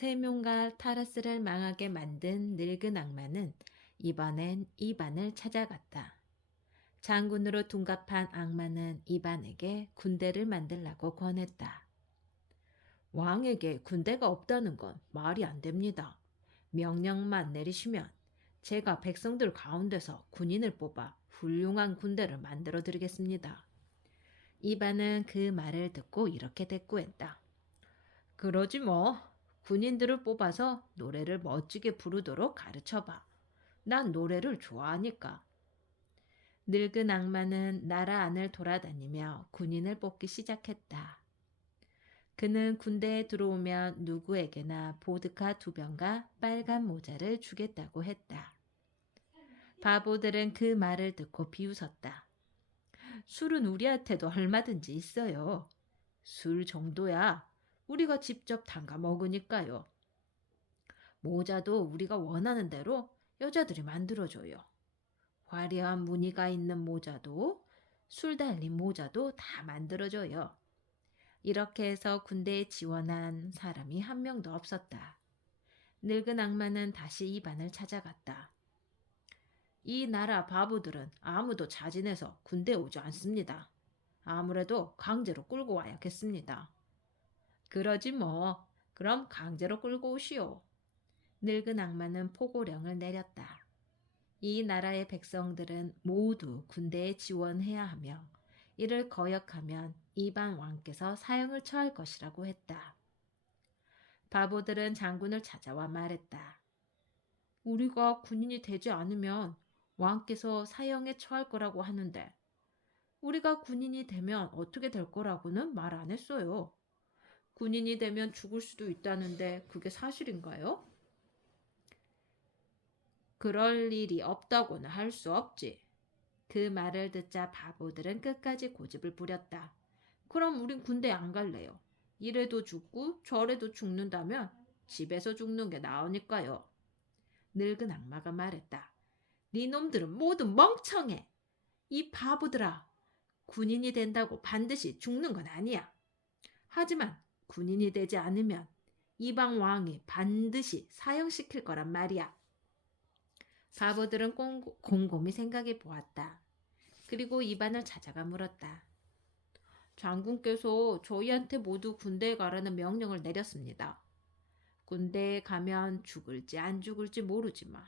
세믐가 타라스를 망하게 만든 늙은 악마는 이번엔 이반을 찾아갔다. 장군으로 둔갑한 악마는 이반에게 군대를 만들라고 권했다. 왕에게 군대가 없다는 건 말이 안 됩니다. 명령만 내리시면 제가 백성들 가운데서 군인을 뽑아 훌륭한 군대를 만들어 드리겠습니다. 이반은 그 말을 듣고 이렇게 대꾸했다. 그러지 뭐. 군인들을 뽑아서 노래를 멋지게 부르도록 가르쳐봐. 난 노래를 좋아하니까. 늙은 악마는 나라 안을 돌아다니며 군인을 뽑기 시작했다. 그는 군대에 들어오면 누구에게나 보드카 2병과 빨간 모자를 주겠다고 했다. 바보들은 그 말을 듣고 비웃었다. 술은 우리한테도 얼마든지 있어요. 술 정도야 우리가 직접 담가 먹으니까요. 모자도 우리가 원하는 대로 여자들이 만들어줘요. 화려한 무늬가 있는 모자도 술 달린 모자도 다 만들어줘요. 이렇게 해서 군대에 지원한 사람이 한 명도 없었다. 늙은 악마는 다시 이반을 찾아갔다. 이 나라 바보들은 아무도 자진해서 군대에 오지 않습니다. 아무래도 강제로 끌고 와야겠습니다. 그러지 뭐. 그럼 강제로 끌고 오시오. 늙은 악마는 포고령을 내렸다. 이 나라의 백성들은 모두 군대에 지원해야 하며 이를 거역하면 이반 왕께서 사형을 처할 것이라고 했다. 바보들은 장군을 찾아와 말했다. 우리가 군인이 되지 않으면 왕께서 사형에 처할 거라고 하는데 우리가 군인이 되면 어떻게 될 거라고는 말 안 했어요. 군인이 되면 죽을 수도 있다는데 그게 사실인가요? 그럴 일이 없다고는 할 수 없지. 그 말을 듣자 바보들은 끝까지 고집을 부렸다. 그럼 우린 군대 안 갈래요. 이래도 죽고 저래도 죽는다면 집에서 죽는 게 나으니까요. 늙은 악마가 말했다. 네 놈들은 모두 멍청해. 이 바보들아. 군인이 된다고 반드시 죽는 건 아니야. 하지만 군인이 되지 않으면 이방 왕이 반드시 사형시킬 거란 말이야. 바보들은 곰곰이 생각해 보았다. 그리고 이반을 찾아가 물었다. 장군께서 저희한테 모두 군대에 가라는 명령을 내렸습니다. 군대에 가면 죽을지 안 죽을지 모르지만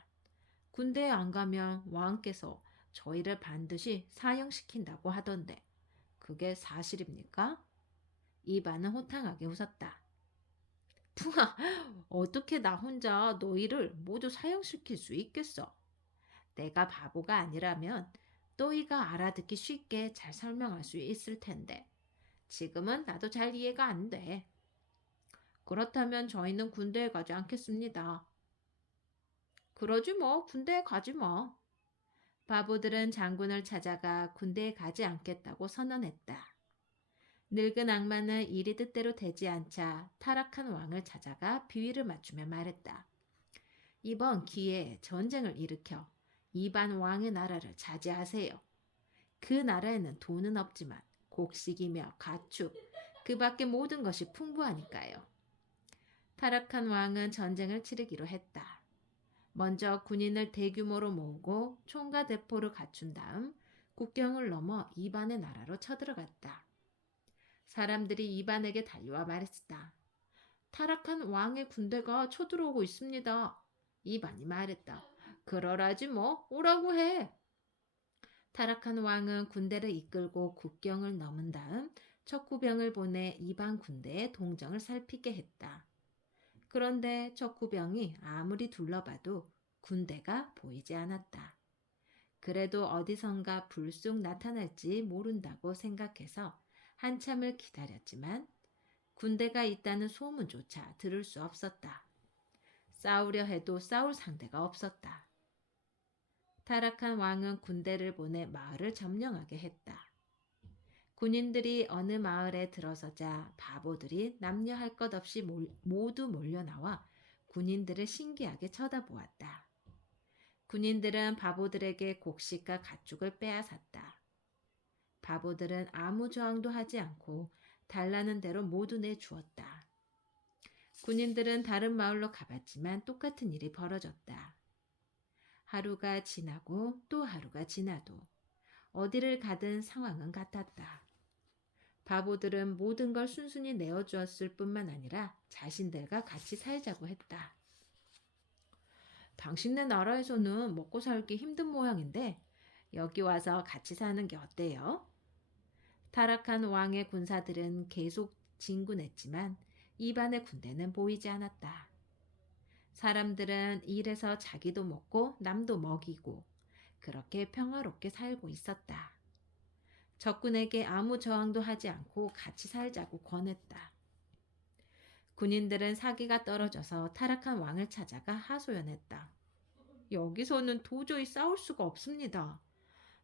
군대에 안 가면 왕께서 저희를 반드시 사형시킨다고 하던데 그게 사실입니까? 이반은 호탕하게 웃었다. 푸하, 어떻게 나 혼자 너희를 모두 사형시킬 수 있겠어? 내가 바보가 아니라면 너희가 알아듣기 쉽게 잘 설명할 수 있을 텐데 지금은 나도 잘 이해가 안 돼. 그렇다면 저희는 군대에 가지 않겠습니다. 그러지 뭐 군대에 가지 뭐. 바보들은 장군을 찾아가 군대에 가지 않겠다고 선언했다. 늙은 악마는 일이 뜻대로 되지 않자 타락한 왕을 찾아가 비위를 맞추며 말했다. 이번 기회에 전쟁을 일으켜 이반 왕의 나라를 차지하세요. 그 나라에는 돈은 없지만 곡식이며 가축, 그 밖의 모든 것이 풍부하니까요. 타락한 왕은 전쟁을 치르기로 했다. 먼저 군인을 대규모로 모으고 총과 대포를 갖춘 다음 국경을 넘어 이반의 나라로 쳐들어갔다. 사람들이 이반에게 달려와 말했다. 타락한 왕의 군대가 쳐들어오고 있습니다. 이반이 말했다. 그러라지 뭐 오라고 해. 타락한 왕은 군대를 이끌고 국경을 넘은 다음 척후병을 보내 이방 군대의 동정을 살피게 했다. 그런데 척후병이 아무리 둘러봐도 군대가 보이지 않았다. 그래도 어디선가 불쑥 나타날지 모른다고 생각해서 한참을 기다렸지만 군대가 있다는 소문조차 들을 수 없었다. 싸우려 해도 싸울 상대가 없었다. 타락한 왕은 군대를 보내 마을을 점령하게 했다. 군인들이 어느 마을에 들어서자 바보들이 남녀 할 것 없이 모두 몰려나와 군인들을 신기하게 쳐다보았다. 군인들은 바보들에게 곡식과 가축을 빼앗았다. 바보들은 아무 저항도 하지 않고 달라는 대로 모두 내주었다. 군인들은 다른 마을로 가봤지만 똑같은 일이 벌어졌다. 하루가 지나고 또 하루가 지나도 어디를 가든 상황은 같았다. 바보들은 모든 걸 순순히 내어주었을 뿐만 아니라 자신들과 같이 살자고 했다. 당신네 나라에서는 먹고 살기 힘든 모양인데 여기 와서 같이 사는 게 어때요? 타락한 왕의 군사들은 계속 진군했지만 이반의 군대는 보이지 않았다. 사람들은 일해서 자기도 먹고 남도 먹이고 그렇게 평화롭게 살고 있었다. 적군에게 아무 저항도 하지 않고 같이 살자고 권했다. 군인들은 사기가 떨어져서 타락한 왕을 찾아가 하소연했다. 여기서는 도저히 싸울 수가 없습니다.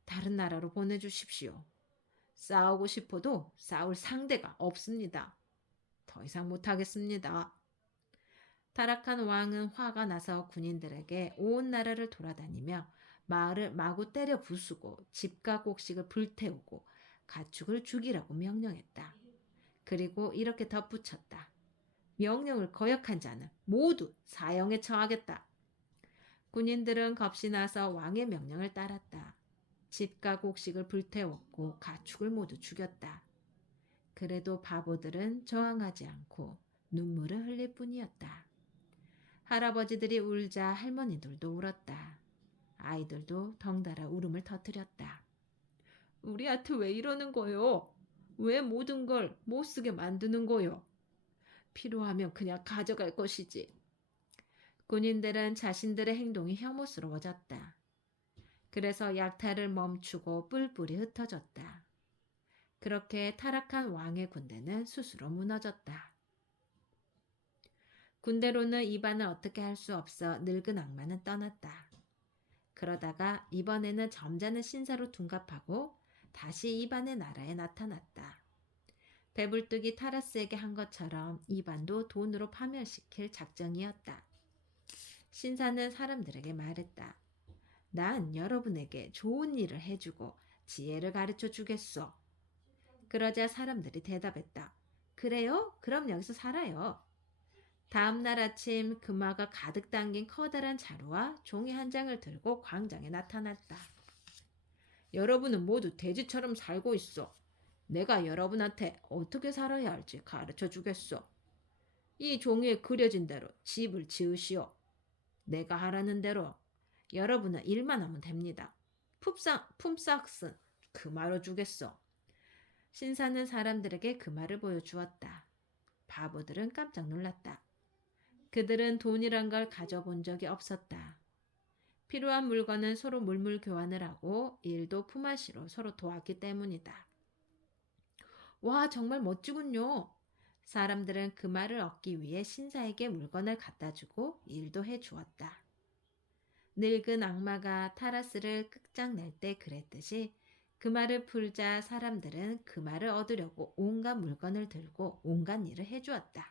다른 나라로 보내주십시오. 싸우고 싶어도 싸울 상대가 없습니다. 더 이상 못하겠습니다. 타락한 왕은 화가 나서 군인들에게 온 나라를 돌아다니며 마을을 마구 때려 부수고 집과 곡식을 불태우고 가축을 죽이라고 명령했다. 그리고 이렇게 덧붙였다. 명령을 거역한 자는 모두 사형에 처하겠다. 군인들은 겁이 나서 왕의 명령을 따랐다. 집과 곡식을 불태웠고 가축을 모두 죽였다. 그래도 바보들은 저항하지 않고 눈물을 흘릴 뿐이었다. 할아버지들이 울자 할머니들도 울었다. 아이들도 덩달아 울음을 터뜨렸다. 우리한테 왜 이러는 거요? 왜 모든 걸 못 쓰게 만드는 거요? 필요하면 그냥 가져갈 것이지. 군인들은 자신들의 행동이 혐오스러워졌다. 그래서 약탈을 멈추고 뿔뿔이 흩어졌다. 그렇게 타락한 왕의 군대는 스스로 무너졌다. 군대로는 이반을 어떻게 할 수 없어 늙은 악마는 떠났다. 그러다가 이번에는 점잖은 신사로 둔갑하고 다시 이반의 나라에 나타났다. 배불뚝이 타라스에게 한 것처럼 이반도 돈으로 파멸시킬 작정이었다. 신사는 사람들에게 말했다. 난 여러분에게 좋은 일을 해주고 지혜를 가르쳐 주겠소. 그러자 사람들이 대답했다. 그래요? 그럼 여기서 살아요. 다음 날 아침 금화가 가득 담긴 커다란 자루와 종이 한 장을 들고 광장에 나타났다. 여러분은 모두 돼지처럼 살고 있어. 내가 여러분한테 어떻게 살아야 할지 가르쳐 주겠소. 이 종이에 그려진 대로 집을 지으시오. 내가 하라는 대로 여러분은 일만 하면 됩니다. 품삯은 금화로 주겠소. 신사는 사람들에게 금화를 보여주었다. 바보들은 깜짝 놀랐다. 그들은 돈이란 걸 가져본 적이 없었다. 필요한 물건은 서로 물물 교환을 하고 일도 품앗이로 서로 도왔기 때문이다. 와, 정말 멋지군요. 사람들은 그 말을 얻기 위해 신사에게 물건을 갖다 주고 일도 해 주었다. 늙은 악마가 타라스를 끝장낼 때 그랬듯이 그 말을 풀자 사람들은 그 말을 얻으려고 온갖 물건을 들고 온갖 일을 해 주었다.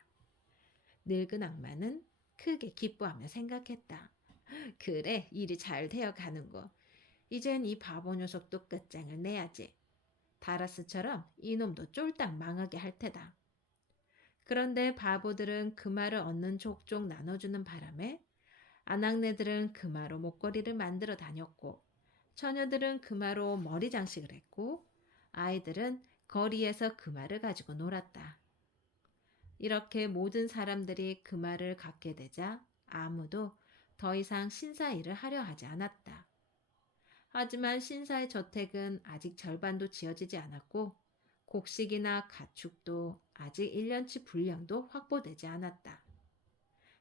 늙은 악마는 크게 기뻐하며 생각했다. 그래, 일이 잘 되어 가는거. 이젠 이 바보 녀석도 끝장을 내야지. 다라스처럼 이놈도 쫄딱 망하게 할 테다. 그런데 바보들은 금화를 얻는 족족 나눠주는 바람에 아낙네들은 금화로 목걸이를 만들어 다녔고 처녀들은 금화로 머리 장식을 했고 아이들은 거리에서 금화를 가지고 놀았다. 이렇게 모든 사람들이 금화를 갖게 되자 아무도 더 이상 신사 일을 하려 하지 않았다. 하지만 신사의 저택은 아직 절반도 지어지지 않았고 곡식이나 가축도 아직 1년치 분량도 확보되지 않았다.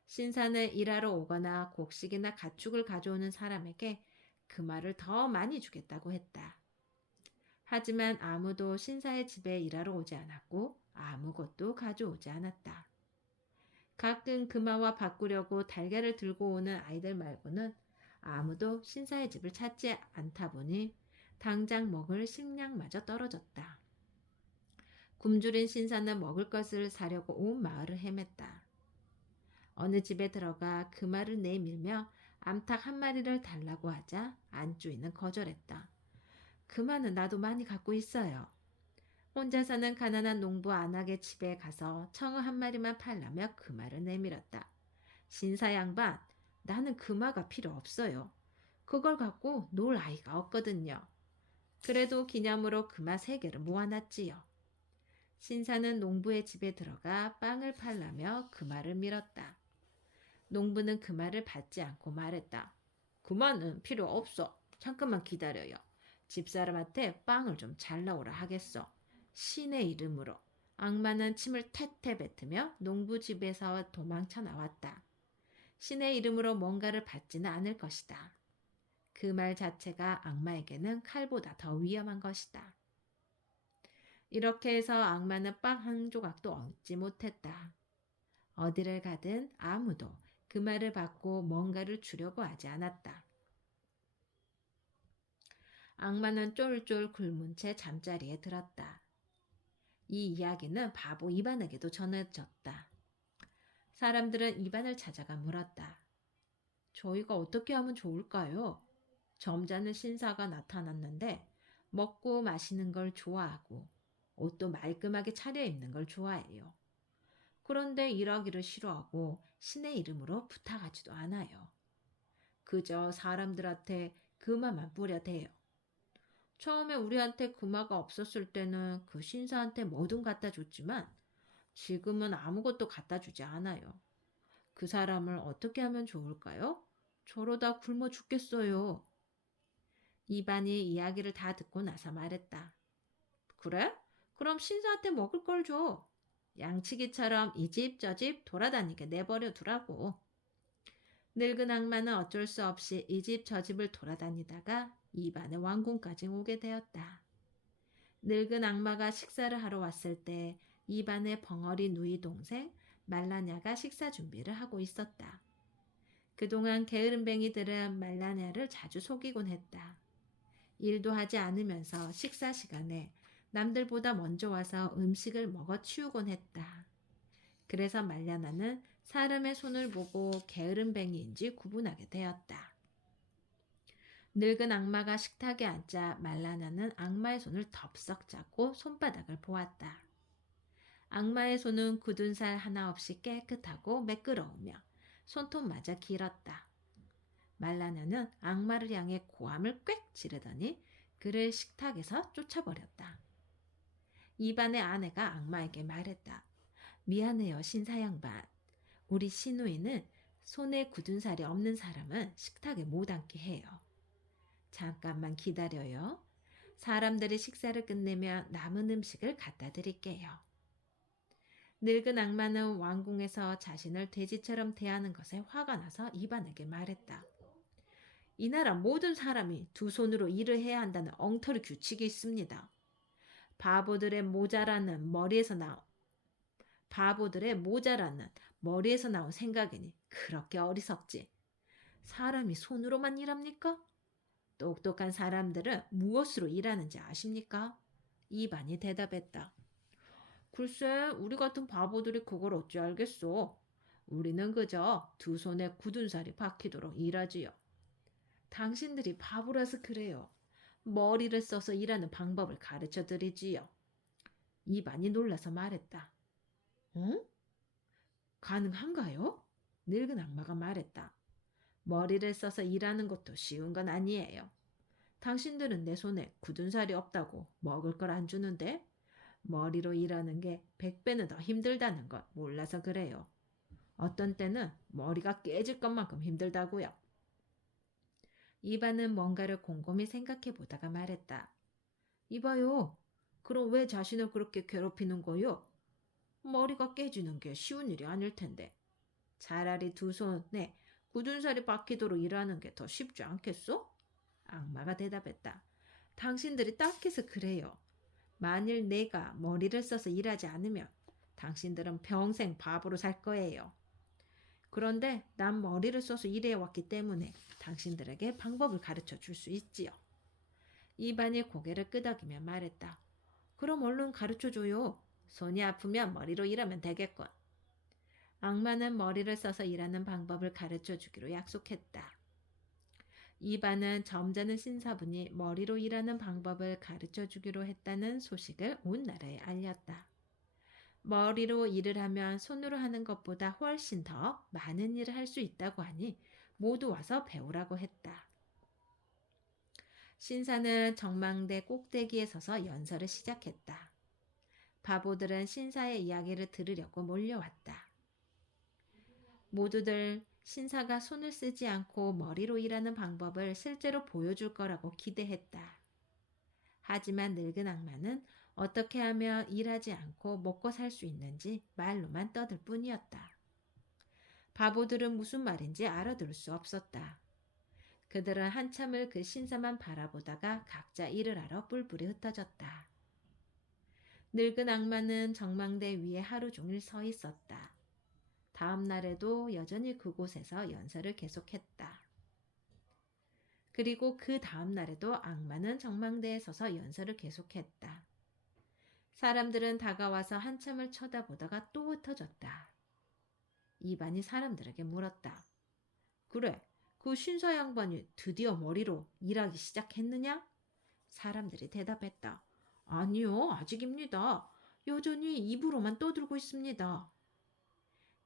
신사는 일하러 오거나 곡식이나 가축을 가져오는 사람에게 그 말을 더 많이 주겠다고 했다. 하지만 아무도 신사의 집에 일하러 오지 않았고 아무것도 가져오지 않았다. 가끔 금화와 바꾸려고 달걀을 들고 오는 아이들 말고는 아무도 신사의 집을 찾지 않다 보니 당장 먹을 식량마저 떨어졌다. 굶주린 신사는 먹을 것을 사려고 온 마을을 헤맸다. 어느 집에 들어가 그 말을 내밀며 암탉 한 마리를 달라고 하자 안주인은 거절했다. 그만은 나도 많이 갖고 있어요. 혼자 사는 가난한 농부 안악의 집에 가서 청어 한 마리만 팔라며 금화를 내밀었다. 신사 양반, 나는 금화가 필요 없어요. 그걸 갖고 놀 아이가 없거든요. 그래도 기념으로 금화 3개를 모아놨지요. 신사는 농부의 집에 들어가 빵을 팔라며 금화를 밀었다. 농부는 금화를 받지 않고 말했다. 금화는 필요 없어. 잠깐만 기다려요. 집사람한테 빵을 좀 잘 나오라 하겠어. 신의 이름으로. 악마는 침을 태태 뱉으며 농부 집에서 도망쳐 나왔다. 신의 이름으로 뭔가를 받지는 않을 것이다. 그 말 자체가 악마에게는 칼보다 더 위험한 것이다. 이렇게 해서 악마는 빵 한 조각도 얻지 못했다. 어디를 가든 아무도 그 말을 받고 뭔가를 주려고 하지 않았다. 악마는 쫄쫄 굶은 채 잠자리에 들었다. 이 이야기는 바보 이반에게도 전해졌다. 사람들은 이반을 찾아가 물었다. 저희가 어떻게 하면 좋을까요? 점잖은 신사가 나타났는데 먹고 마시는 걸 좋아하고 옷도 말끔하게 차려입는 걸 좋아해요. 그런데 일하기를 싫어하고 신의 이름으로 부탁하지도 않아요. 그저 사람들한테 금화만 뿌려대요. 처음에 우리한테 금화가 없었을 때는 그 신사한테 뭐든 갖다 줬지만 지금은 아무것도 갖다 주지 않아요. 그 사람을 어떻게 하면 좋을까요? 저러다 굶어 죽겠어요. 이반이 이야기를 다 듣고 나서 말했다. 그래? 그럼 신사한테 먹을 걸 줘. 양치기처럼 이 집 저 집 돌아다니게 내버려 두라고. 늙은 악마는 어쩔 수 없이 이 집 저 집을 돌아다니다가 이반의 왕궁까지 오게 되었다. 늙은 악마가 식사를 하러 왔을 때 이반의 벙어리 누이 동생 말라냐가 식사 준비를 하고 있었다. 그동안 게으름뱅이들은 말라냐를 자주 속이곤 했다. 일도 하지 않으면서 식사 시간에 남들보다 먼저 와서 음식을 먹어 치우곤 했다. 그래서 말라냐는 사람의 손을 보고 게으름뱅이인지 구분하게 되었다. 늙은 악마가 식탁에 앉자 말라냐는 악마의 손을 덥석 잡고 손바닥을 보았다. 악마의 손은 굳은 살 하나 없이 깨끗하고 매끄러우며 손톱마저 길었다. 말라냐는 악마를 향해 고함을 꽥 지르더니 그를 식탁에서 쫓아버렸다. 이반의 아내가 악마에게 말했다. 미안해요, 신사양반. 우리 시누이는 손에 굳은 살이 없는 사람은 식탁에 못 앉게 해요. 잠깐만 기다려요. 사람들이 식사를 끝내면 남은 음식을 갖다 드릴게요. 늙은 악마는 왕궁에서 자신을 돼지처럼 대하는 것에 화가 나서 이반에게 말했다. 이 나라 모든 사람이 두 손으로 일을 해야 한다는 엉터리 규칙이 있습니다. 바보들의 모자라는 머리에서 나온 생각이니 그렇게 어리석지. 사람이 손으로만 일합니까? 똑똑한 사람들은 무엇으로 일하는지 아십니까? 이반이 대답했다. 글쎄, 우리 같은 바보들이 그걸 어찌 알겠소? 우리는 그저 두 손에 굳은 살이 박히도록 일하지요. 당신들이 바보라서 그래요. 머리를 써서 일하는 방법을 가르쳐 드리지요. 이반이 놀라서 말했다. 응? 가능한가요? 늙은 악마가 말했다. 머리를 써서 일하는 것도 쉬운 건 아니에요. 당신들은 내 손에 굳은 살이 없다고 먹을 걸 안 주는데 머리로 일하는 게 100배는 더 힘들다는 걸 몰라서 그래요. 어떤 때는 머리가 깨질 것만큼 힘들다고요. 이반은 뭔가를 곰곰이 생각해 보다가 말했다. 이봐요. 그럼 왜 자신을 그렇게 괴롭히는 거요? 머리가 깨지는 게 쉬운 일이 아닐 텐데. 차라리 두 손에 굳은 살이 박히도록 일하는 게 더 쉽지 않겠소? 악마가 대답했다. 당신들이 딱해서 그래요. 만일 내가 머리를 써서 일하지 않으면 당신들은 평생 바보로 살 거예요. 그런데 난 머리를 써서 일해왔기 때문에 당신들에게 방법을 가르쳐 줄 수 있지요. 이반이 고개를 끄덕이며 말했다. 그럼 얼른 가르쳐 줘요. 손이 아프면 머리로 일하면 되겠군. 악마는 머리를 써서 일하는 방법을 가르쳐 주기로 약속했다. 이반은 점잖은 신사분이 머리로 일하는 방법을 가르쳐 주기로 했다는 소식을 온 나라에 알렸다. 머리로 일을 하면 손으로 하는 것보다 훨씬 더 많은 일을 할 수 있다고 하니 모두 와서 배우라고 했다. 신사는 정망대 꼭대기에 서서 연설을 시작했다. 바보들은 신사의 이야기를 들으려고 몰려왔다. 모두들 신사가 손을 쓰지 않고 머리로 일하는 방법을 실제로 보여줄 거라고 기대했다. 하지만 늙은 악마는 어떻게 하면 일하지 않고 먹고 살 수 있는지 말로만 떠들 뿐이었다. 바보들은 무슨 말인지 알아들을 수 없었다. 그들은 한참을 그 신사만 바라보다가 각자 일을 하러 뿔뿔이 흩어졌다. 늙은 악마는 정망대 위에 하루 종일 서 있었다. 다음 날에도 여전히 그곳에서 연설을 계속했다. 그리고 그 다음 날에도 악마는 정망대에 서서 연설을 계속했다. 사람들은 다가와서 한참을 쳐다보다가 또 흩어졌다. 이반이 사람들에게 물었다. 그래, 그 신사 양반이 드디어 머리로 일하기 시작했느냐? 사람들이 대답했다. 아니요, 아직입니다. 여전히 입으로만 떠들고 있습니다.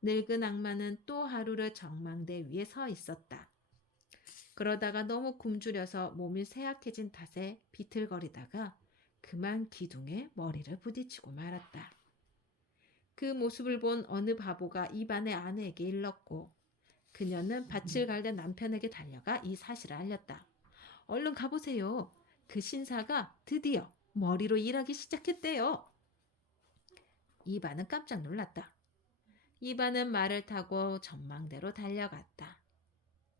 늙은 악마는 또 하루를 정망대 위에 서 있었다. 그러다가 너무 굶주려서 몸이 쇠약해진 탓에 비틀거리다가 그만 기둥에 머리를 부딪히고 말았다. 그 모습을 본 어느 바보가 입안의 아내에게 일렀고 그녀는 밭을 갈던 남편에게 달려가 이 사실을 알렸다. 얼른 가보세요. 그 신사가 드디어 머리로 일하기 시작했대요. 이반은 깜짝 놀랐다. 이반은 말을 타고 전망대로 달려갔다.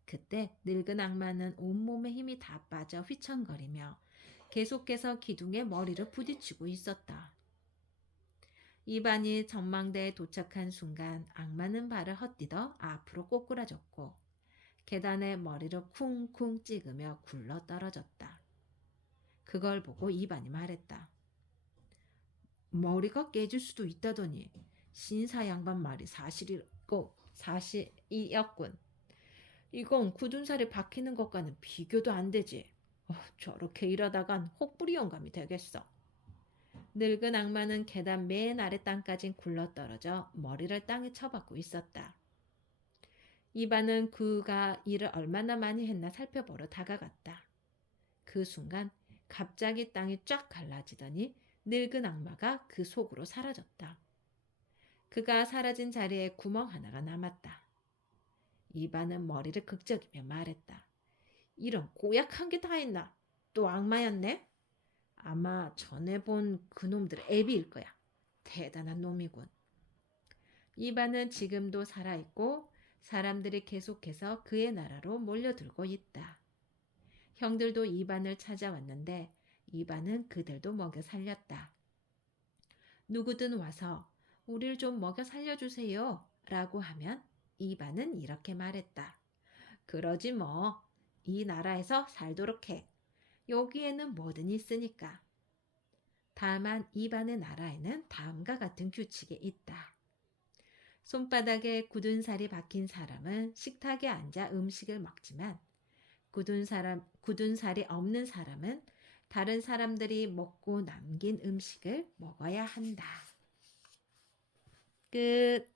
그때 늙은 악마는 온몸에 힘이 다 빠져 휘청거리며 계속해서 기둥에 머리를 부딪히고 있었다. 이반이 전망대에 도착한 순간 악마는 발을 헛디뎌 앞으로 꼬꾸라졌고 계단에 머리를 쿵쿵 찍으며 굴러 떨어졌다. 그걸 보고 이반이 말했다. 머리가 깨질 수도 있다더니 신사 양반 말이 사실이었군. 이건 굳은 살이 박히는 것과는 비교도 안 되지. 저렇게 일하다간 혹부리 영감이 되겠어. 늙은 악마는 계단 맨 아래 땅까지 굴러떨어져 머리를 땅에 쳐박고 있었다. 이반은 그가 일을 얼마나 많이 했나 살펴보러 다가갔다. 그 순간 갑자기 땅이 쫙 갈라지더니 늙은 악마가 그 속으로 사라졌다. 그가 사라진 자리에 구멍 하나가 남았다. 이반은 머리를 극적이며 말했다. 이런 꼬약한 게 다 있나? 또 악마였네? 아마 전에 본 그놈들의 애비일 거야. 대단한 놈이군. 이반은 지금도 살아있고 사람들이 계속해서 그의 나라로 몰려들고 있다. 형들도 이반을 찾아왔는데 이반은 그들도 먹여 살렸다. 누구든 와서 우릴 좀 먹여 살려주세요 라고 하면 이반은 이렇게 말했다. 그러지 뭐. 이 나라에서 살도록 해. 여기에는 뭐든 있으니까. 다만 이반의 나라에는 다음과 같은 규칙이 있다. 손바닥에 굳은 살이 박힌 사람은 식탁에 앉아 음식을 먹지만 굳은 살이 없는 사람은 다른 사람들이 먹고 남긴 음식을 먹어야 한다. 끝.